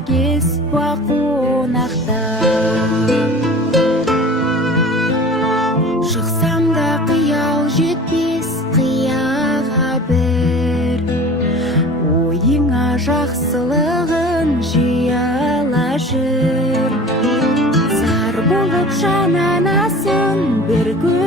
наргиз ба қонақта. Шықсам да қиял жетпес қияға бір, ойыңа жақсылығын жияла жүр. Зар болып жананасын бір күн